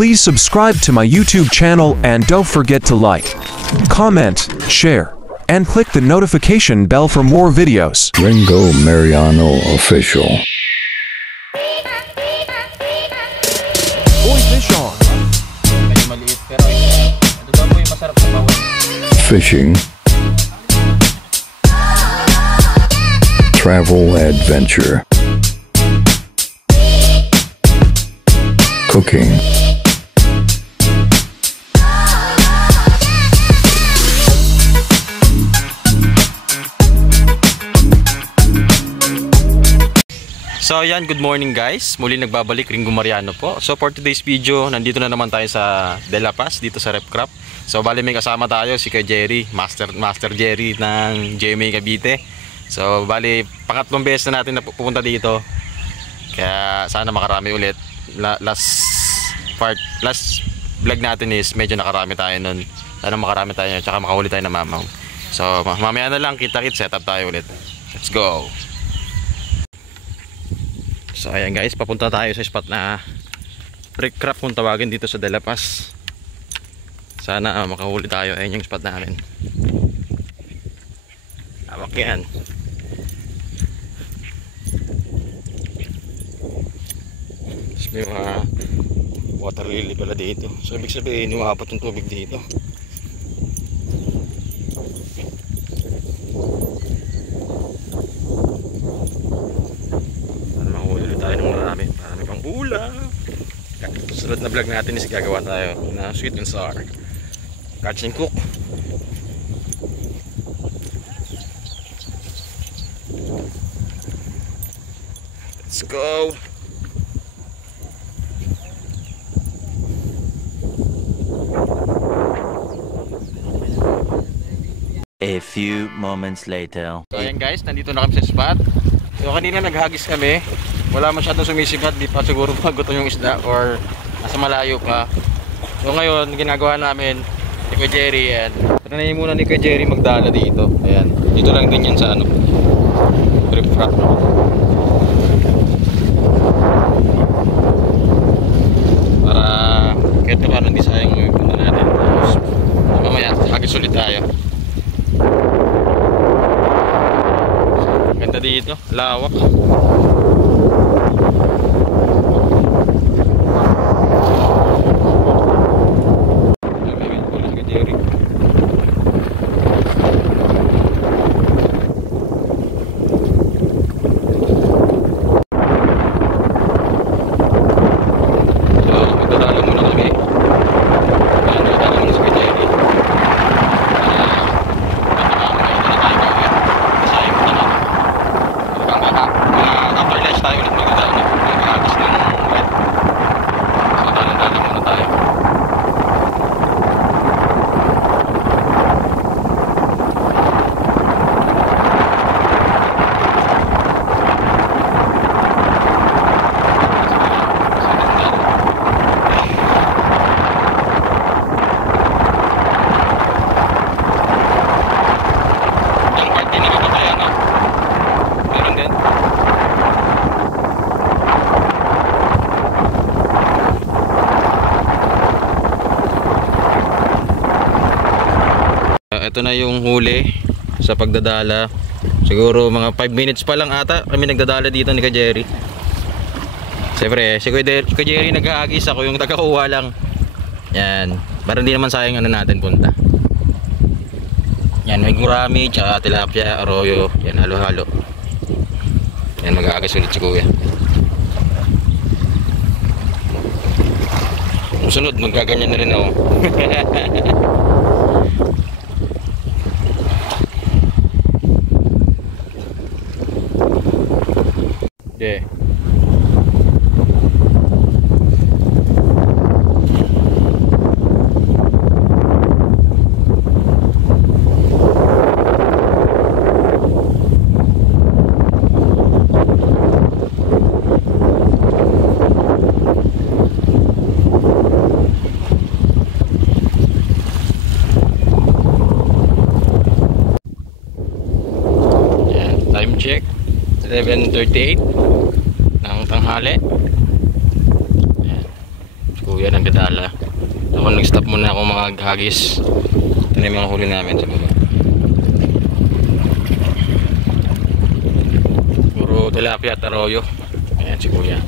Please subscribe to my YouTube channel and don't forget to like, comment, share, and click the notification bell for more videos. Ringo Mariano Official. Uy, fish on! Medyo maliit pero ito daw po yung masarap sa bawal. Fishing. Travel adventure. Cooking. So ayan, good morning guys. Muli nagbabalik, Ringo Mariano po. So for today's video, nandito na naman tayo sa De La Paz, dito sa Rep Crop. So bali may kasama tayo si Kuya Jerry, Master Jerry ng GMA Cavite. So bali pangatlong beses na natin na pupunta dito. Kaya sana makarami ulit. Last vlog natin is medyo nakarami tayo nun. Sana makarami tayo at saka makahuli tayo ng mamaw. So mamaya na lang, kita-kit, set up tayo ulit. Let's go! So ayan guys, papunta tayo sa spot na Rep Crop kung tawagin dito sa De La Paz. Sana makahuli tayo. Ayan yung spot namin. Hawak yan. Tapos may mga water lily pala dito. So ibig sabihin, umabot yung tubig dito. Susunod na vlog natin is gagawa tayo na sweet and sour catch and cook. Let's go. A few moments later. So ayan guys, nandito na kami sa spot. So kanina naghagis kami, wala masyadong sumisipat, di pa siguro magutom yung isda or nasa malayo pa. So ngayon, ginagawa namin ni Kuya Jerry, yan. Tanayin muna ni Kuya Jerry magdala dito. Ayan, dito lang din yan sa ano, Rep Crop. Para kahit na paano hindi sayang yung punta natin. Tapos mamaya, hagis ulit tayo. Ganda dito, lawak. Ito na yung huli sa pagdadala. Siguro mga 5 minutes pa lang ata kami nagdadala dito ni Kuya Jerry. Siyempre, si Kuya Jerry nag-aagis, ako yung taga-kuha lang. Yan, para hindi naman sayang ano natin punta. Yan, may gurami, tsaka tilapia, arroyo. Yan, halo-halo. Yan, mag-aagis ulit si Kuya. Susunod, magkaganyan na rin ako. Yeah. Time check 11:38 ng tanghali. Ayan. kuya nagdadala. Ako nag-stop muna ako mga hagis. Ito na yung mga huli namin sa baba. Puro tilapia at arroyo. Ayan si kuya.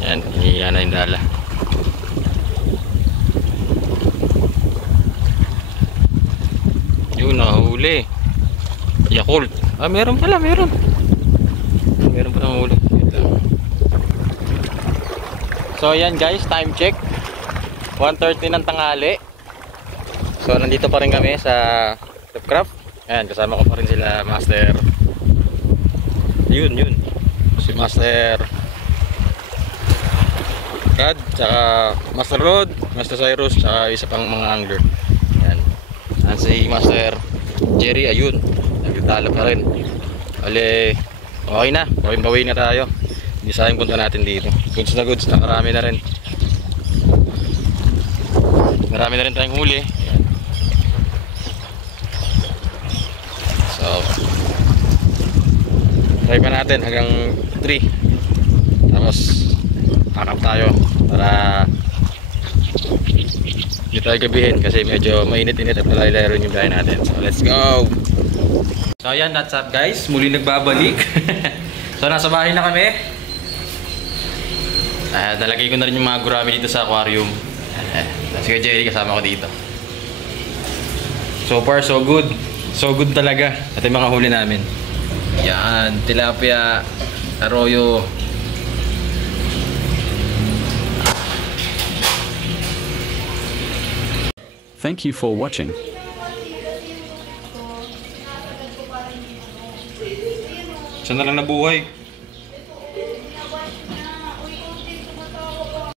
Yan, hinihiya na yung dala. Yun, nahuli. Yakult. Ah, meron pala, meron. Meron pa nahuli. So, yan guys, time check. 1:30 ng tanghali. So, nandito pa rin kami sa Topcraft. Ayan, kasama ko pa rin sila, Master. Yun. Si Master Rad, tsaka Master Rod, Master Cyrus, tsaka isa pang mga angler. Yan. Yan si Master Jerry, ayun. Nagdadala pa rin. Bale, okay na. Bawin na tayo. Hindi sayang punta natin dito. Goods na goods. Nakarami na rin. Marami na rin tayong huli. Yan. So, try pa natin hanggang 3. Tapos pack up tayo para hindi tayo gabihin kasi medyo mainit-init at malayo yung biyahe natin. So let's go! So ayan, that's up guys, muli nagbabalik. So nasa bahay na kami. Nalagay ko na rin yung mga gurami dito sa aquarium. Si Jerry kasama ko dito. So far so good. So good talaga. At yung mga huli namin. Yan, tilapia, arroyo. Thank you for watching. Saan na lang nabuhay?